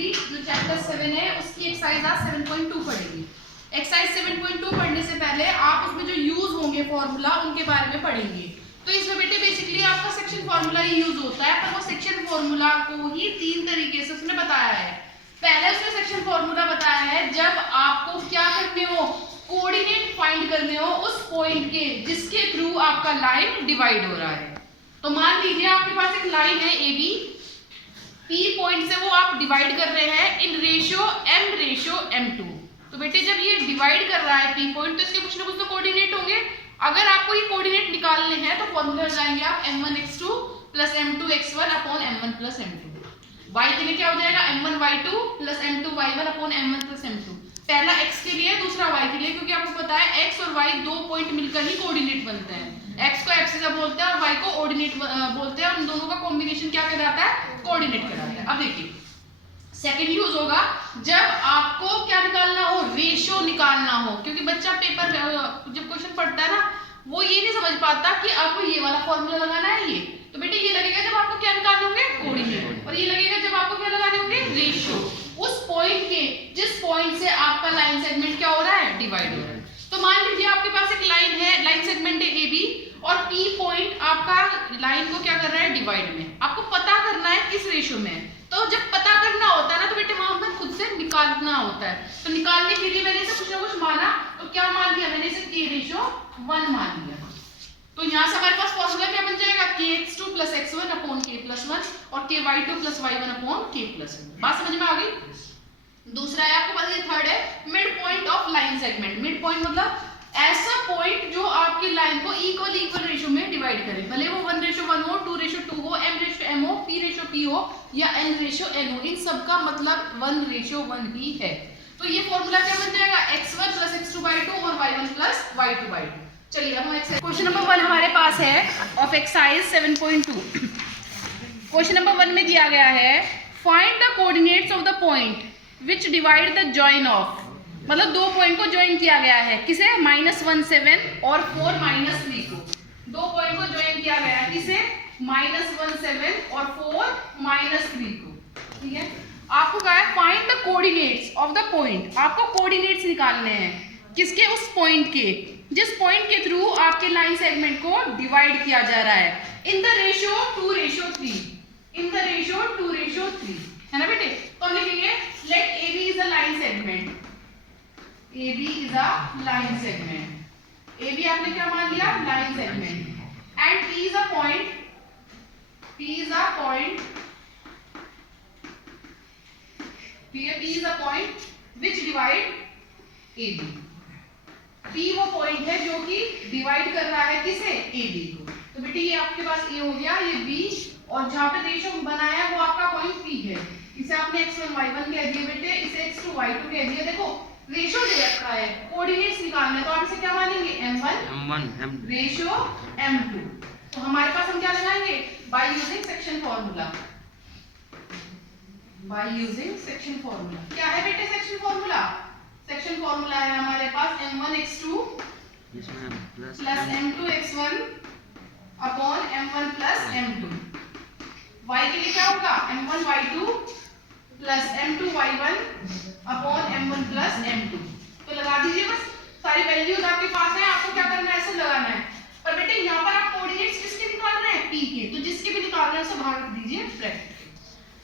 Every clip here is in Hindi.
3 जो चैप्टर 7 है उसकी एक्सरसाइज आप 7.2 पढ़ेंगे। एक्सरसाइज 7.2 पढ़ने से पहले आप उसमें जो यूज होंगे फॉर्मूला उनके बारे में पढ़ेंगे। तो इसमें बेटे बेसिकली आपका सेक्शन फॉर्मूला ही यूज होता है, पर वो सेक्शन फॉर्मूला को ही 3 तरीके से उसने बताया है। पहले उसने सेक्शन फॉर्मूला बताया है जब आपको क्या करने हो, कोऑर्डिनेट फाइंड करने हो उस पॉइंट के जिसके थ्रू आपका लाइन डिवाइड हो रहा है। तो मान लीजिए आपके पास एक लाइन है ए बी, पी पॉइंट से वो आप डिवाइड कर रहे हैं इन रेशियो m2। तो बेटे जब ये डिवाइड कर रहा है पी पॉइंट तो इसके कुछ ना कुछ तो कोऑर्डिनेट होंगे। अगर आपको ये कोऑर्डिनेट निकालने हैं तो फॉर्मूला लगाएंगे आप m1x2 plus m2x1 upon m1 plus m2। y के लिए क्या हो जाएगा m1y2 plus m2y1 upon m1 plus m2। पहला x के लिए, दूसरा y के लिए, क्योंकि आपको पता है x और y दो पॉइंट मिलकर ही कोऑर्डिनेट बनते हैं। x को एब्सिसा बोलते हैं और y को ऑर्डिनेट बोलते हैं, और उन दोनों का कॉम्बिनेशन क्या कहलाता है, कोऑर्डिनेट कहलाता है। अब देखिए सेकंड यूज होगा जब आपको क्या निकालना हो, रेशियो निकालना हो, क्योंकि बच्चा पेपर जब क्वेश्चन पढ़ता है ना वो ये नहीं समझ पाता कि आपको ये वाला फॉर्मूला लगाना है ये, तो बेटे ये लगेगा जब आपको क्या निकालने होंगे, कोऑर्डिनेट, और ये लगेगा जब आपको क्या लगाने होंगे, रेशियो, उस पॉइंट के जिस पॉइंट से आपका लाइन सेगमेंट क्या हो रहा है, डिवाइड हो रहा है। तो मान लीजिए आपके पास एक लाइन है, लाइन सेगमेंट है ए बी, और पी पॉइंट आपका लाइन को क्या कर रहा है, डिवाइड में। आपको पता करना है किस रेशियो में, तो जब पता करना होता है ना तो बेटे वहां पर खुद से निकालना होता है। तो निकालने के लिए मैंने इसे कुछ ना कुछ माना, तो क्या मान लिया मैंने इसे k रेशियो 1 मान लिया। तो यहाँ से हमारे पास फॉर्मूला क्या बन जाएगा, kx2 plus x1 upon k plus 1 और ky2 plus y1 upon k plus 1। बात समझ में आ गई। दूसरा है आपके पास, ये थर्ड है mid point of line segment. Mid point मतलब ऐसा पॉइंट जो आपकी लाइन को इक्वल रेशियो में डिवाइड करे, भले वो 1:1 हो, 2:2 हो, m:m हो, p:p हो या n:n हो, इन सब का मतलब 1:1 ही है। तो ये फॉर्मूला क्या बन जाएगा, x1 प्लस x2/2 और y1 प्लस y2/2। चलिए अब हम क्वेश्चन नंबर 1 हमारे पास है ऑफ एक्सरसाइज 7.2। क्वेश्चन नंबर 1 में दिया गया है find the coordinates of the point which divide the join of, मतलब दो पॉइंट को ज्वाइन किया गया है, किसे, -17 और 4-3 को। दो पॉइंट को ज्वाइन किया गया है किसे, -17 और 4-3 को। ठीक है, आपको कहा है find the coordinates of the point. आपको कोऑर्डिनेट्स निकालने हैं किसके, उस पॉइंट के जिस पॉइंट के थ्रू आपके लाइन सेगमेंट को डिवाइड किया जा रहा है in the ratio 2:3, in the ratio 2:3, है ना बेटे। तो हम लिखेंगे let A B is a line segment, AB is a line segment, AB आपने क्या मान लिया, line segment, and P is a point, P is a point, P is a point which divide AB। P वो पॉइंट है जो कि डिवाइड कर रहा है किसे, AB को। तो बेटे ये आपके पास A हो गया, ये B, और जहाँ पे रेशियो बनाया वो आपका पॉइंट P है। इसे आपने x1 y1 कह दिया बेटे, इसे x2 y2 कह दिया। देखो रेशियो दे रखा है, कोऑर्डिनेट्स निकालना है, तो आप इसे क्या मानेंगे, m1 रेशियो m2। तो हमारे पास हम क्या लगाएंगे, by using section formula, by using section formula. क्या है बेटे सेक्शन फॉर्मूला, सेक्शन फॉर्मूला है हमारे पास m1x2 plus m2x1 upon m1 plus m2। y के लिए क्या होगा, m1y2 plus m2y1 upon m1 plus m2। तो लगा दीजिए बस, सारी वैल्यूज आपके पास है, आपको क्या करना है, ऐसे लगाना है। पर बेटे यहाँ पर आप कोऑर्डिनेट्स किसके निकाल रहे हैं, p के, तो जिसके भी निकाल रहे हैं उसे बाहर रख दीजिए ब्रैकेट।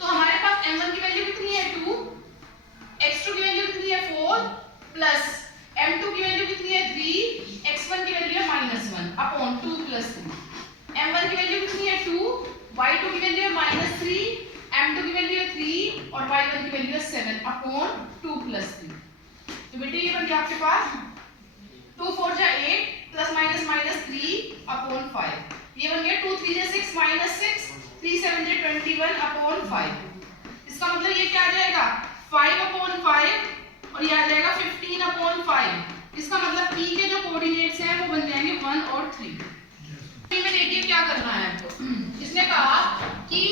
तो हमारे पास m1 की वैल्यू कितनी है 2, x2 की वैल्यू कितनी है 4, प्लस m2 की वैल्यू कितनी है 3, x1 की वैल्यू है -1 अपॉन 2 प्लस 3। m1 की वैल्यू कितनी है 2, y2 की वैल्यू है -3, m2 की वैल्यू है 3 और y1 की वैल्यू है 7 अपॉन 2 प्लस 3। तो बेटे ये बन गया आपके पास 2 4 जा 8 प्लस माइनस 3 अपॉन 5। ये बन गया 2 3 जा 6 -6 3 7 जा 21 अपॉन 5। इसका मतलब ये क्या आ जाएगा 5 अपॉन 5 और ये आ जाएगा 15 अपॉन 5। इसका मतलब p के जो कोऑर्डिनेट्स हैं वो बन जाएंगे 1 और 3। में देखिए क्या करना है आपको, इसने कहा कि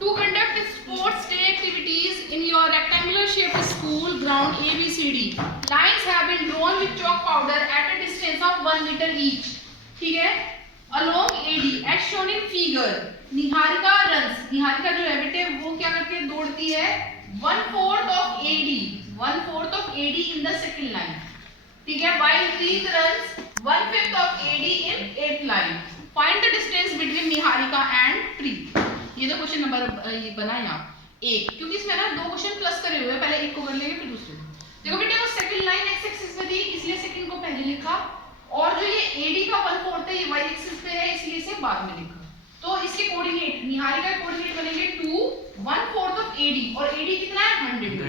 to conduct sports day activities in your rectangular shaped school ground ABCD, lines have been drawn with chalk powder at a distance of 1 meter each, ठीक है, along AD as shown in figure। Niharika runs, Niharika जो है बेटे वो क्या करके दौड़ती है 1/4 of AD, 1/4 of AD in the second line, ठीक है। while Preet runs 1/5 of AD in 8th line, find the distance between Niharika and Preet। ये तो क्वेश्चन नंबर ये बना यहाँ एक, क्योंकि इसमें ना दो क्वेश्चन प्लस करे हुए हैं, पहले एक को कर लेंगे फिर दूसरे को। देखो बेटे वो सेकंड लाइन x एक्सिस पे थी इसलिए सेकंड को पहले लिखा, और जो ये AD का 1/4 है ये y एक्सिस पे है इसलिए इसे बाद में लिखा। तो इसके कोऑर्डिनेट निहारिका के कोऑर्डिनेट बनेंगे 2 1/4 ऑफ AD, और AD कितना है 100 मीटर,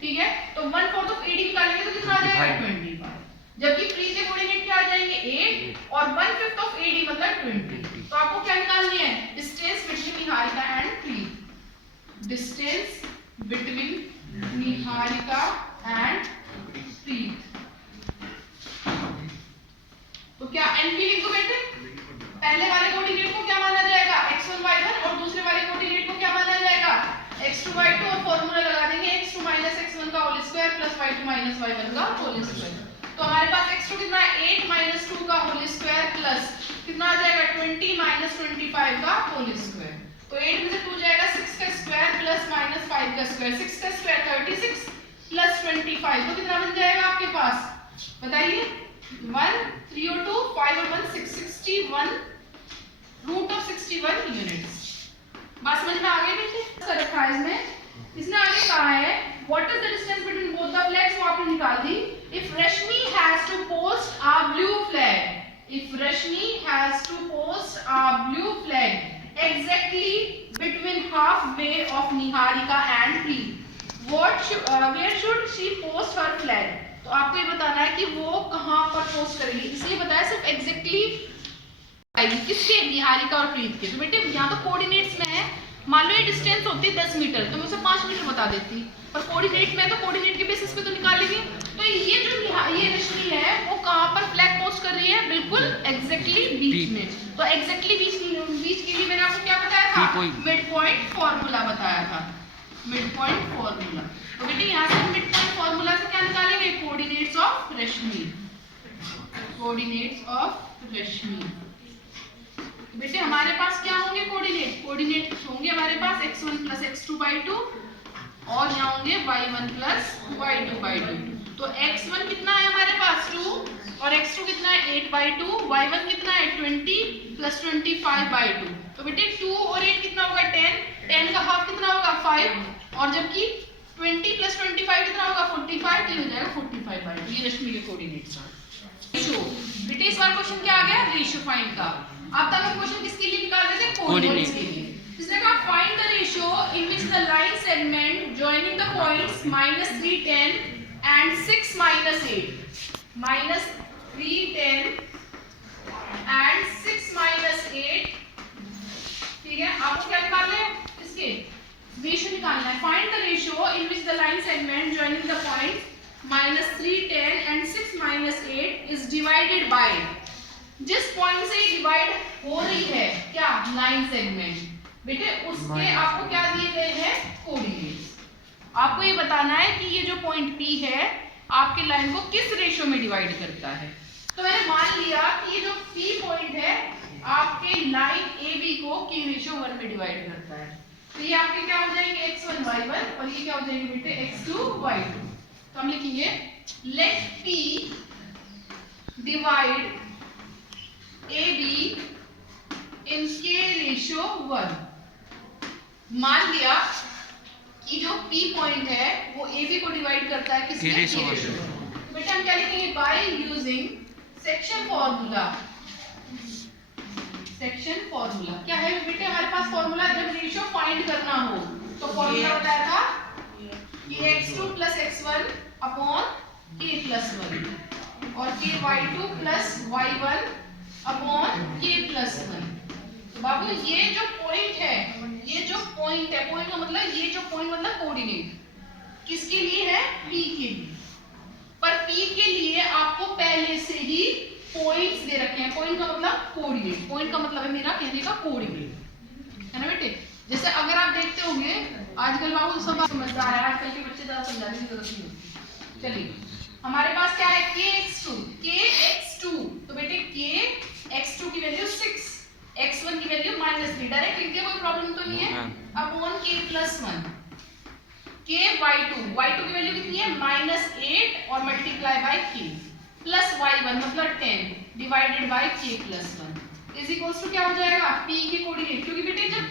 ठीक है। तो 1/4 ऑफ AD निकालेंगे तो कितना आ जाएगा 25, जबकि प्रीत के कोऑर्डिनेट क्या आ जाएंगे 8 और 1/5 ऑफ AD मतलब 20। तो आपको क्या निकालनी है, distance between Niharika and Preet, distance between Niharika and Preet. तो क्या एनपी लिख दो बेटे, पहले वाले कोऑर्डिनेट को क्या माना जाएगा x1 y1 और दूसरे वाले कोऑर्डिनेट को क्या माना जाएगा x2 y2, और फार्मूला लगा देंगे x2 - x1 का whole square plus y2 - y1 का होल स्क्वायर। तो हमारे पास x2 कितना है 8 - 2 का होल स्क्वायर प्लस कितना आ जाएगा 20 - 25 का होल स्क्वायर। तो 8 में से 2 जाएगा 6 का स्क्वायर प्लस -5 का स्क्वायर, 6 का स्क्वायर 36 प्लस 25 तो कितना बन जाएगा आपके पास बताइए 1 3 और 2 5 और 1 6 61 रूट ऑफ 61 यूनिट्स। बात समझ में आ गई बेटे, कर रखा है इसने आगे कहा है what is the distance between both the flags, वो आपने निकाल दी। If Rashmi has to post a blue flag, if Rashmi has to post a blue flag exactly between halfway of Niharika and Preet, where should she post her flag? तो आपको ये बताना है कि वो कहाँ पर पोस्ट करेगी, इसलिए बताया सिर्फ एग्जैक्टली किसके निहारिका और प्रीत के। तो बेटे यहाँ तो कोऑर्डिनेट्स में है, मान लो ये डिस्टेंस होती है 10 मीटर तो मैं उसे 5 मीटर बता देती, और कोऑर्डिनेट में तो कोऑर्डिनेट के बेसिस पे तो निकालेंगे। तो ये जो ये रश्मि है वो कहाँ पर फ्लैग पोस्ट कर रही है, बिल्कुल एग्जैक्टली बीच में। तो एग्जैक्टली बीच के लिए मैंने आपको क्या बताया था, मिड पॉइंट फॉर्मूला बताया था, मिड पॉइंट फॉर्मूला। तो बेटे यहाँ से मिड पॉइंट फॉर्मूला से क्या निकालेंगे, coordinates of Rashmi, coordinates of Rashmi. बेटे हमारे पास क्या होंगे कोऑर्डिनेट होंगे हमारे पास x1 + x2/2 और यहाँ होंगे y1 + y2/2। तो x1 कितना है हमारे पास 2 और x2 कितना है 8/2, y1 कितना है 20 + 25/2। तो बेटे 2 और 8 कितना होगा 10 का हाफ कितना होगा 5, और जबकि 20 + 25 कितना होगा 45, तो हो जाएगा 45/2। ये रश्मि के कोऑर्डिनेट्स हैं। रेशियो बेटे इस बार क्वेश्चन क्या आ गया, रेशियो फाइंड का। अब तक हम क्वेश्चन किसके लिए निकाल रहे थे, कोऑर्डिनेट्स के लिए। इसने कहा find the ratio in which the line segment joining the points -3 10 and 6 - 8, -3 10 and 6 - 8, ठीक है। आपको क्या निकालना है, इसके रेशियो निकालना है। Find the ratio in which the line segment joining the points -3 10 and 6 - 8 is divided by, जिस पॉइंट से डिवाइड हो रही है क्या लाइन सेगमेंट, बेटे उसके आपको क्या दिए गए हैं कोऑर्डिनेट्स। आपको ये बताना है कि ये जो पॉइंट P है आपके लाइन को किस रेशियो में डिवाइड करता है। तो मैंने मान लिया कि ये जो P पॉइंट है आपके लाइन AB को K/1 में डिवाइड करता है। तो ये आपके क्या हो जाएंगे x1 y1 और ये क्या हो जाएंगे बेटे x2 y2। तो हम लिखेंगे let P divide AB in K/1। मान लिया कि जो P पॉइंट है वो AB को डिवाइड करता है किसमें K/1। बेटा हम क्या लिखेंगे by using section formula. Section formula क्या है बेटे हमारे पास फॉर्मूला, जब रेशियो फाइंड करना हो तो फॉर्मूला बताया था कि x2 + x1 अपॉन k+1 और ky2 + y1 अपॉन k+1। तो बाबू ये जो पॉइंट है, पॉइंट का मतलब ये जो पॉइंट मतलब कोऑर्डिनेट किसके लिए है, P के लिए। पर P के लिए आपको पहले से ही पॉइंट्स दे रखे हैं। पॉइंट का मतलब कोऑर्डिनेट, पॉइंट का मतलब है मेरा कहने का कोऑर्डिनेट, है ना बेटे। जैसे अगर आप देखते होंगे आजकल बाबू सब समझदार है, आजकल के बच्चे ज्यादा समझाने की जरूरत नहीं होती। चलिए हमारे पास क्या है kx2, तो बेटे kx2 की वैल्यू 6, x1 की वैल्यू -3, डायरेक्ट लिख दिया कोई प्रॉब्लम तो नहीं है, अपॉन k+1। k y2 की वैल्यू कितनी है -8 और multiply by k plus y1 मतलब 10 divided by k plus 1 is equals to क्या हो जाएगा p के कोऑर्डिनेट, क्योंकि बेटे जब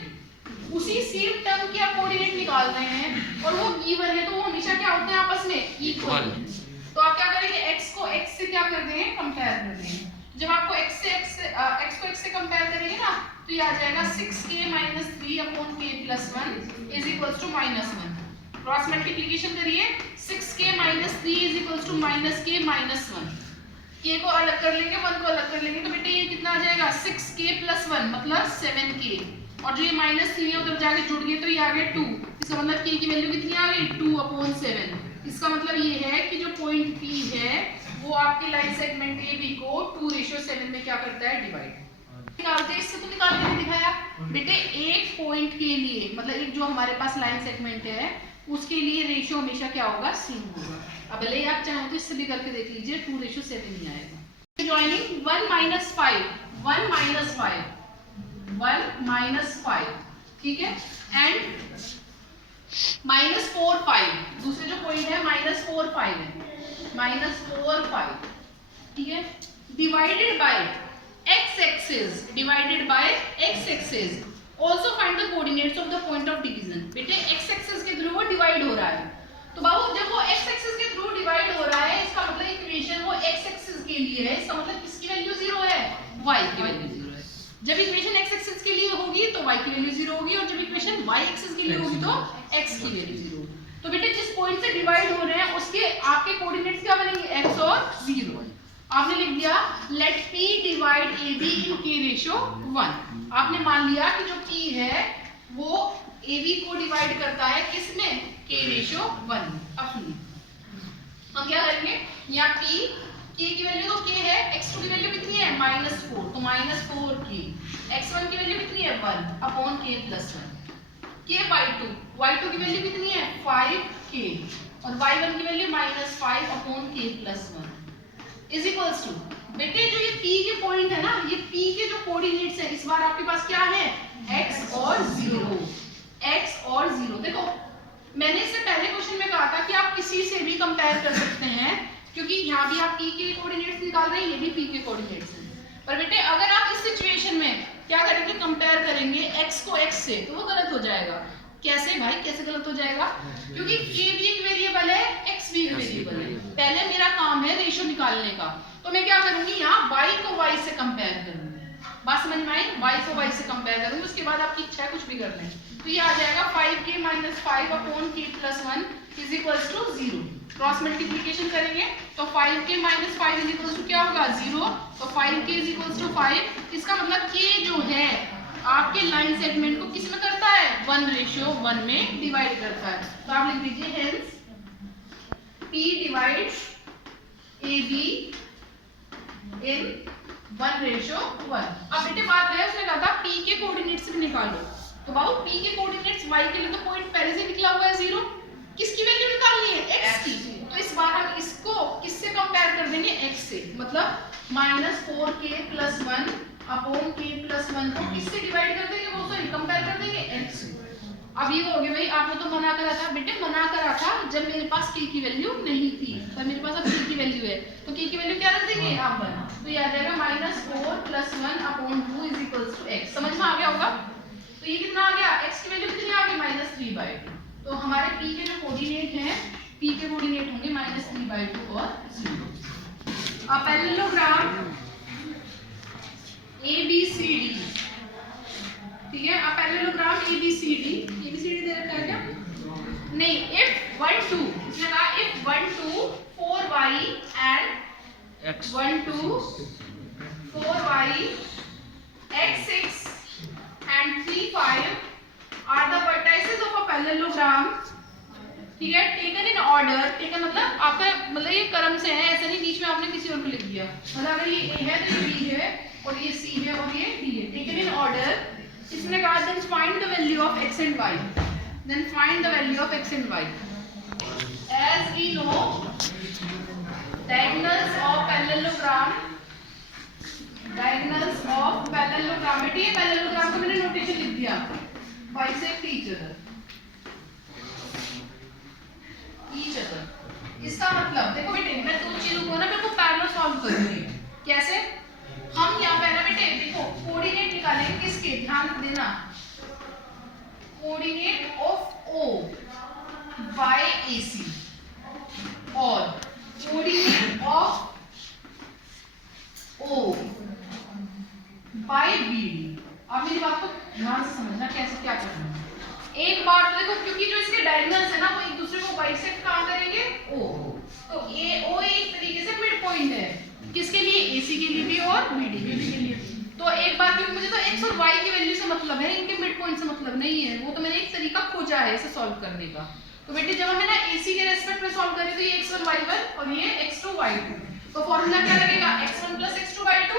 उसी सेम टर्म के आप कोऑर्डिनेट निकाल रहे हैं और वो गिवन है तो वो हमेशा क्या होते हैं आपस में इक्वल। तो आप क्या करेंगे x को x से क्या कर देंगे कंपेयर कर देंगे। जब आपको x को x से कंपेयर करेंगे ना तो ये आ जाएगा 6k - 3 upon k plus 1 is equals to -1। Cross multiplication करिए 6k - 3 is equals to -k - 1। k को अलग कर लेंगे 1 को अलग कर लेंगे तो बेटे ये कितना आ जाएगा 6k + 1 मतलब 7k और जो ये -3 है उधर जाके जुड़ गए तो ये आ गया 2। इसका मतलब k की वैल्यू कितनी आ गई 2/7। इसका मतलब ये है कि जो पॉइंट P है वो आपके लाइन सेगमेंट AB को 2:7 में क्या करता है डिवाइड निकालते हैं। इससे तो निकाल के दिखाया बेटे एक पॉइंट के लिए मतलब एक जो हमारे पास लाइन सेगमेंट है उसके लिए रेशियो हमेशा क्या होगा सेम होगा। अब भले आप चाहें तो इससे भी करके देख लीजिए 2:7 ही आएगा। ज्वाइनिंग 1 - 5 ठीक है एंड -4 5 दूसरे जो पॉइंट है -4 5 है -4 5 ठीक है divided by x axis also find the coordinates of the point of division। बेटे x एक्सिस के थ्रू वो डिवाइड हो रहा है तो बाबू जब वो x एक्सिस के थ्रू डिवाइड हो रहा है इसका मतलब इक्वेशन वो x एक्सिस के लिए है, इसका मतलब किसकी वैल्यू 0 है y की वैल्यू 0 है। जब इक्वेशन x एक्सिस के लिए होगी तो y की वैल्यू 0 होगी और जब इक्वेशन y एक्सिस के लिए होगी तो x की वैल्यू 0। तो बेटे जिस पॉइंट से डिवाइड हो रहे हैं उसके आपके कोऑर्डिनेट्स क्या बनेंगे x और 0। आपने लिख दिया लेट p डिवाइड ab इन k रेशियो 1। आपने मान लिया कि जो p है वो ab को डिवाइड करता है किसमें k रेशियो 1 अपनी। हम क्या करेंगे यहाँ p k की वैल्यू तो k है x2 की वैल्यू कितनी है -4 तो -4k x1 की वैल्यू कितनी है 1 upon k plus 1 k y2 की वैल्यू कितनी है 5k और y1 की value -5 upon k plus 1 is equals to बेटे जो ये p के पॉइंट है ना ये p के जो कोऑर्डिनेट्स है इस बार आपके पास क्या है x और 0 देखो मैंने इससे पहले क्वेश्चन में कहा था कि आप किसी से भी कंपेयर कर सकते हैं क्योंकि यहाँ भी आप p के कोऑर्डिनेट्स निकाल रहे हैं ये भी p के कोऑर्डिनेट्स हैं। पर बेटे अगर आप इस सिचुएशन में क्या करेंगे कंपेयर करेंगे x को x से तो वो गलत हो जाएगा। कैसे भाई कैसे गलत हो जाएगा क्योंकि k भी एक वेरिएबल है x भी एक वेरिएबल है। पहले मेरा काम है रेशियो निकालने का तो मैं क्या करूंगी यहाँ y को y से कंपेयर करूंगी। बात समझ में आई y को y से कंपेयर करूंगी उसके बाद आपकी इच्छा है कुछ भी कर लें तो ये आ जाएगा 5k - 5 upon k plus 1 is equals to 0। Cross multiplication करेंगे तो 5k - 5 इज इक्वल्स टू क्या होगा 0 तो 5k इज इक्वल्स टू 5। इसका मतलब k जो है आपके लाइन सेगमेंट को किस में करता है 1:1 में डिवाइड करता है। तो आप लिख दीजिए हेंस p डिवाइड्स ab इन 1:1। अब बेटे बात है उसने कहा था p के कोऑर्डिनेट्स भी निकालो तो बाबू p के कोऑर्डिनेट्स y के लिए तो पॉइंट पहले से निकला हुआ है 0 किसकी वैल्यू निकालनी है x की। तो इस बार हम इसको किससे कंपेयर कर देंगे x से मतलब -4k + 1 अपॉन k + 1 को किससे डिवाइड कर देंगे वो सॉरी कंपेयर कर देंगे x से। अब ये हो गया भाई आपने तो मना करा था बेटे मना करा था जब मेरे पास k की वैल्यू नहीं थी पर मेरे पास अब k की वैल्यू है तो k की वैल्यू क्या रख देंगे आप 1 तो ये आ जाएगा -4 + 1 upon 2 is equals to x। समझ में आ गया होगा। तो ये कितना आ गया x की वैल्यू कितनी आ गई -3/2। तो हमारे p के जो कोऑर्डिनेट हैं p के कोऑर्डिनेट होंगे -3/2 और 0। अब पैरेललोग्राम ABCD ठीक है। अब पैरेललोग्राम ABCD दे रखा है क्या नहीं if 1 2 इसने कहा if 1 2 4y and x 1 2 4y x 6 and 3 5 are the vertices of a parallelogram ठीक है taken in order। taken मतलब आपका मतलब ये क्रम से है ऐसा नहीं बीच में आपने किसी और को लिख दिया मतलब अगर ये A है तो ये B है और ये C है और ये D है taken in order। इसने कहा then find the value of x and y then find the value of x and y as we know diagonals of parallelogram बेटे ये पैरेललोग्राम का मैंने नोटेशन लिख दिया बाय से टीचर मतलब देखो बेटे, मैं दो चीजों को ना बिल्कुल पैरेलल सॉल्व कर रही हूँ। कैसे? हम यहाँ पहले बेटे देखो कोऑर्डिनेट निकालेंगे किसके, ध्यान देना, coordinate of O by AC और coordinate of O by BD। अब मेरी बात को ध्यान से समझना कैसे क्या करना है। एक बार तो देखो, क्योंकि जो इसके डायगोनल्स है ना वो एक दूसरे को बाइसेक्ट कहां करेंगे, O, तो O एक तरीके से मिड पॉइंट है, किसके लिए, AC के लिए भी और BD के लिए। तो एक बार, क्योंकि मुझे तो x और y की वैल्यू से मतलब है, इनके मिड पॉइंट से मतलब नहीं है, वो तो मैंने एक तरीका खोजा है इसे सॉल्व करने का। तो बेटे जब हमें ना AC के रेस्पेक्ट में सॉल्व करें तो ये x1 y1 और ये x2 y2, तो फॉर्मूला क्या लगेगा, x1 + x2 y2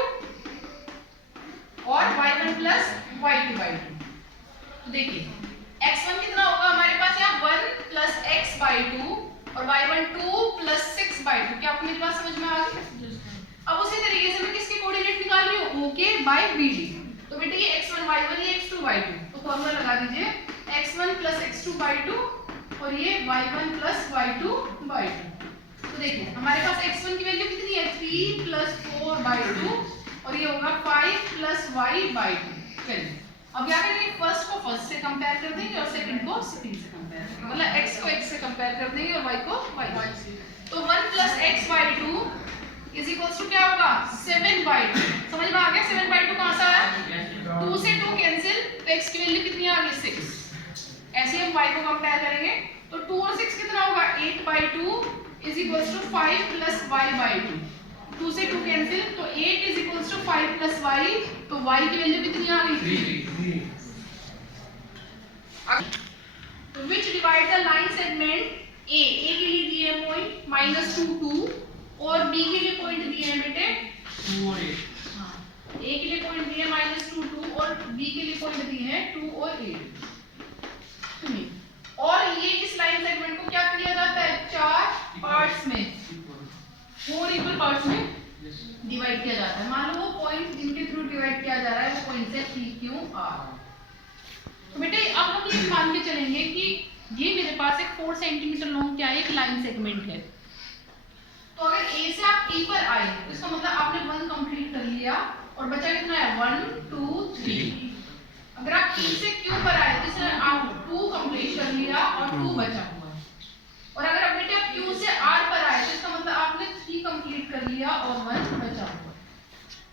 और y1 + y2 y2। तो देखिए x1 कितना होगा हमारे पास यहाँ 1 + x/2 और y1 2 + 6/2। क्या आपको मेरी बात समझ में आ गई? अब उसी तरीके से मैं किसके कोऑर्डिनेट निकाल रही हूँ, O के बाय BD। तो बेटे ये x1 y1 ये x2 y2, तो फॉर्मूला लगा दीजिए x1 + x2 y2 और ये y1 + y2 y2। तो देखिए हमारे पास x1 की वैल्यू कितनी है, 3 + 4/2 और ये होगा 5 + y/2। चलिए अब क्या करेंगे, फर्स्ट को फर्स्ट से कंपेयर कर देंगे और सेकंड को सेकंड से कंपेयर करेंगे, मतलब x को x से कंपेयर कर देंगे और y को y से। तो 1 + x/2 = क्या होगा, 7/2। समझ में आ गया 7/2 कहां से आया, 2 से 2 कैंसिल, तो x की वैल्यू कितनी आ गई, 6। ऐसे हम y को कंपेयर करेंगे तो 2 और 6 कितना होगा, 8/2 = 5 + y/2। 2 से 2 कैंसिल, तो 8 = 5 + y, तो y की वैल्यू कितनी आ गई, 3। तो which divide the line segment A के लिए दिए हैं पॉइंट -2 2 और B के लिए पॉइंट दिए हैं बेटे 2 और 8। हाँ, A के लिए पॉइंट दिए -2 2 और B के लिए पॉइंट दिए हैं 2 और 8। और ये इस लाइन सेगमेंट को क्या किया जाता है, 4 पार्ट्स में, 4 इक्वल पार्ट्स में डिवाइड किया जाता है। मान लो वो पॉइंट जिनके थ्रू डिवाइड किया जा रहा है वो पॉइंट है PQR। तो बेटे अब हम ये मान के चलेंगे कि ये मेरे पास एक 4 सेंटीमीटर लॉन्ग क्या है, एक लाइन सेगमेंट है। तो अगर A से आप P पर आए तो इसका मतलब आपने 1 कंप्लीट कर लिया और बचा कितना है, 1 2 3। अगर आप P से Q पर आए तो इसमें आप 2 कंप्लीट कर लिया और 2 बचा हुआ है। और अगर आप बेटे आप Q से R पर आए तो इसका मतलब आपने 3 कंप्लीट कर लिया और 1 बचा हुआ है।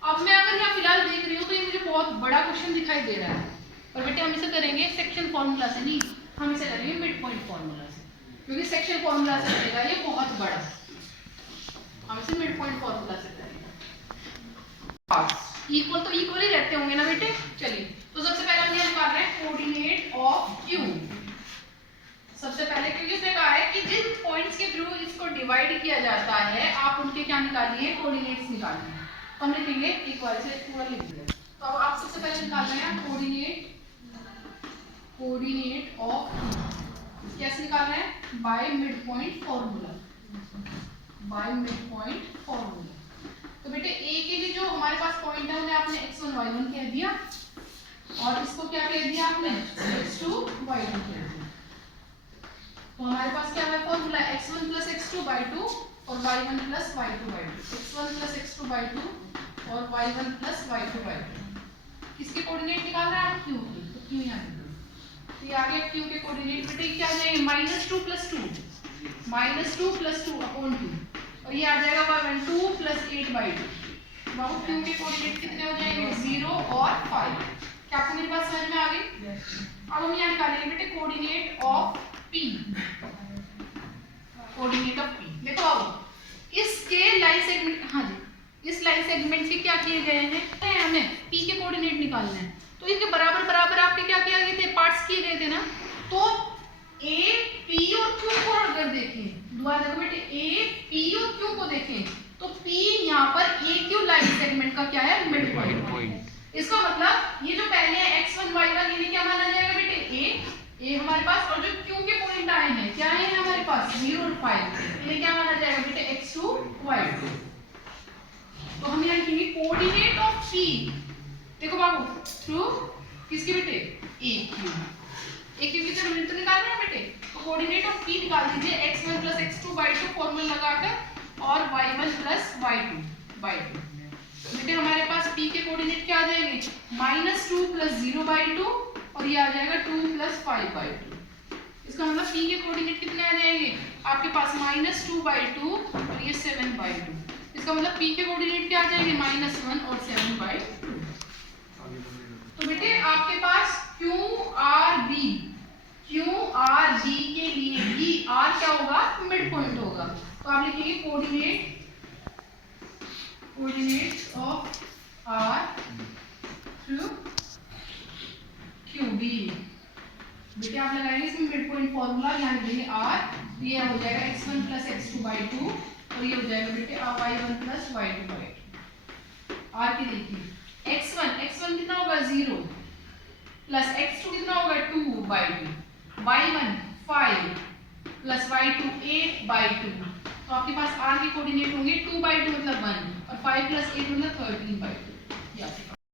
अब मैं अगर यहाँ फिलहाल देख रही हूँ तो ये मुझे बहुत बड़ा क्वेश्चन दिखाई दे रहा है, पर बेटे हम इसे करेंगे सेक्शन फॉर्मूला से नहीं, हम इसे करेंगे मिड पॉइंट फॉर्मूला से, क्योंकि सेक्शन फॉर्मूला से बनेगा ये बहुत बड़ा, हम इसे मिड पॉइंट फॉर्मूला से करेंगे। इक्वल तो इक्वल ही रहते होंगे ना बेटे। चलिए तो सबसे पहले हम ये निकाल रहे हैं कोऑर्डिनेट ऑफ Q। सबसे पहले क्योंकि इसने कहा है कि जिन पॉइंट्स के थ्रू इसको डिवाइड किया जाता है आप उनके क्या निकालिए, कोऑर्डिनेट्स निकालिए। हम लिखेंगे एक बार से पूरा लिख दिया। तो अब आप सबसे पहले निकाल रहे हैं कोऑर्डिनेट ऑफ Q। कैसे निकाल रहे हैं, by mid point formula, by mid point formula. तो बेटे A के लिए जो हमारे पास पॉइंट है उन्हें आपने x1 y1 कह दिया और इसको क्या कह दिया आपने, x2 y2 कह दिया। तो हमारे पास क्या है फॉर्मूला, x1 + x2/2 और y1 + y2/2। x1 + x2/2 और y1 + y2/2। किसके कोऑर्डिनेट निकाल रहे हैं आप, Q के। तो Q यहाँ पे, तो ये आ गया Q के कोऑर्डिनेट बेटे क्या आ जाएंगे, -2 + 2 -2 + 2/2 और ये आ जाएगा y1 2 + 8/2। अब Q के कोऑर्डिनेट कितने हो जाएंगे, 0 और 5। क्या आपको मेरी बात समझ में आ गई? अब हम यहाँ निकालेंगे बेटे coordinate of P। Coordinate of P देखो अब इसके लाइन सेगमेंट, हाँ जी इस लाइन सेगमेंट के क्या किए गए हैं, हमें P के कोऑर्डिनेट निकालने हैं। तो इनके बराबर बराबर आपके क्या किया गए थे, पार्ट्स किए गए थे ना। तो A P और Q को अगर देखें, दोबारा देखो बेटे A P और Q को देखें तो P यहाँ पर AQ लाइन सेगमेंट का क्या है, मिड पॉइंट। इसका मतलब ये जो पहले है x1 y1 इन्हें क्या माना जाएगा बेटे, A हमारे पास, और जो Q के पॉइंट आए हैं क्या है हमारे पास, 0 और 5, इन्हें क्या माना जाएगा बेटे, x2 y2। तो हम यहाँ लिखेंगे कोऑर्डिनेट ऑफ P, देखो बाबू थ्रू किसके बेटे, AQ। AQ की तो निकाल रहे हैं बेटे, तो कोऑर्डिनेट ऑफ p निकाल दीजिए x1 + x2/2 फॉर्मूला लगाकर और y1 + y2/2। बेटे हमारे पास p के कोऑर्डिनेट क्या आ जाएंगे, -2 + 0/2 और ये आ जाएगा 2 + 5/2। इसका मतलब p के कोऑर्डिनेट कितने आ जाएंगे आपके पास, -2/2 और ये 7/2। इसका मतलब p के कोऑर्डिनेट क्या आ जाएंगे, -1 और 7/2। तो बेटे आपके पास QRB के लिए भी r क्या होगा, मिड पॉइंट होगा। तो आप लिखेंगे coordinate of r through QB। बेटे आप लगाएंगे इसमें मिड पॉइंट फॉर्मूला, यहाँ लिखेंगे r, ये हो जाएगा x1 + x2/2 और ये हो जाएगा बेटे y1 + y2/2। r की देखिए x1 कितना होगा 0 प्लस x2 कितना होगा 2/2, y1 5 प्लस y2 8/2। तो आपके पास r के कोऑर्डिनेट होंगे 2/2 मतलब 1 और 5 + 8 मतलब 13/2।